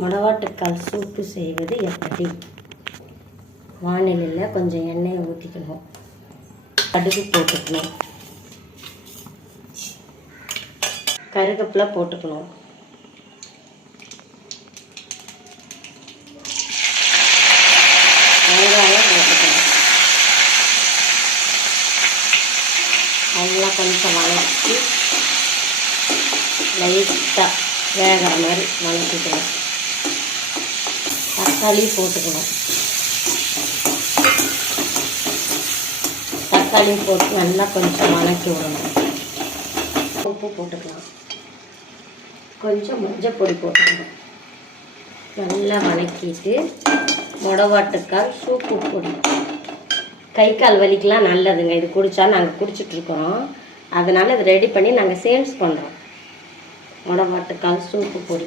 மொடவாட்டுக்கால் soup செய்வது எப்படி? வானிலையில் கொஞ்சம் எண்ணெயை ஊற்றிக்கணும், கடுகு போட்டுக்கணும், கருவேப்பிலை போட்டுக்கணும், வெங்காயம் போட்டுக்கணும். அதெல்லாம் கொஞ்சம் வதக்கி லைட்டாக வேகிற மாதிரி வதக்கிக்கணும். தக்காளி போட்டுக்கணும். தக்காளி போட்டு நல்லா கொஞ்சம் வதக்கி விடணும். உப்பு போட்டுக்கலாம், கொஞ்சம் மஞ்சள் பொடி போட்டுக்கணும். நல்லா வதக்கிட்டு மொடவாட்டுக்கால் சூப்பு பொடி. கை கால் வலிக்கெலாம் நல்லதுங்க. இது குடித்தா நாங்கள் குடிச்சிட்ருக்குறோம், அதனால் இது ரெடி பண்ணி நாங்கள் சேல்ஸ் பண்ணுறோம். மொடவாட்டுக்கால் சூப்பு பொடி.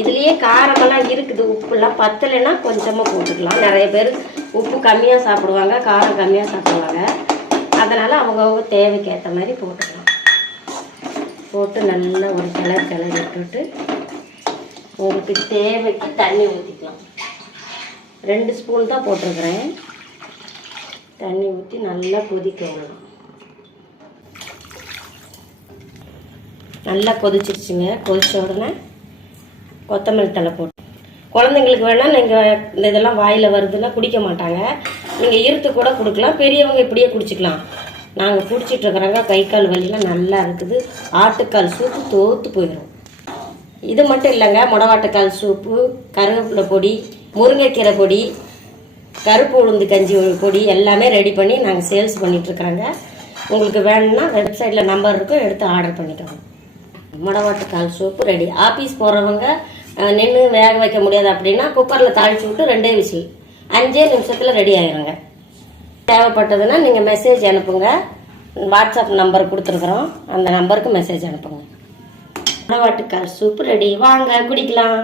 இதுலேயே காரமெல்லாம் இருக்குது, உப்புலாம் பத்தலைன்னா கொஞ்சமாக போட்டுக்கலாம். நிறைய பேர் உப்பு கம்மியாக சாப்பிடுவாங்க, காரம் கம்மியாக சாப்பிடுவாங்க. அதனால் அவங்கவுங்க தேவைக்கு ஏற்ற மாதிரி போட்டுக்கலாம். போட்டு நல்லா ஒரு கிளறி விட்டுட்டு உங்களுக்கு தேவைக்கு தண்ணி ஊற்றிக்கலாம். 2 ஸ்பூன் தான் போட்டிருக்கிறேன். தண்ணி ஊற்றி நல்லா கொதிக்க விடலாம். நல்லா கொதிச்சிருச்சுங்க. கொதிச்ச உடனே கொத்தமல்லி தழை போட்டு, குழந்தைங்களுக்கு வேணால் நீங்கள் இந்த இதெல்லாம் வாயில் வருதுன்னா குடிக்க மாட்டாங்க, நீங்கள் இருத்து கூட கொடுக்கலாம். பெரியவங்க இப்படியே குடிச்சிக்கலாம். நாங்கள் குடிச்சிட்ருக்குறோங்க. கை கால் வலிலாம் நல்லா இருக்குது. ஆட்டுக்கால் சூப்பு தோற்று போயிடும். இது மட்டும் இல்லைங்க, மொடவாட்டுக்கால் சூப்பு, கருவேப்பிலை பொடி, முருங்கைக்கீரை பொடி, கருப்பு உளுந்து கஞ்சி பொடி எல்லாமே ரெடி பண்ணி நாங்கள் சேல்ஸ் பண்ணிகிட்ருக்குறோங்க. உங்களுக்கு வேணும்னா வெப்சைட்டில் நம்பர் இருக்கும், எடுத்து ஆர்டர் பண்ணிக்கோங்க. மொடவாட்டுக்கால் சூப்பு ரெடி. ஆஃபீஸ் போகிறவங்க நின்று வேக வைக்க முடியாது அப்படின்னா குக்கரில் தாளித்து விட்டு 2 விசில் 5 நிமிஷத்தில் ரெடி ஆகிருங்க. தேவைப்பட்டதுன்னா நீங்கள் மெசேஜ் அனுப்புங்க. வாட்ஸ்அப் நம்பர் கொடுத்துருக்குறோம், அந்த நம்பருக்கு மெசேஜ் அனுப்புங்க. மொடவாட்டுக்கால் சூப்பு ரெடி. வாங்க குடிக்கலாம்.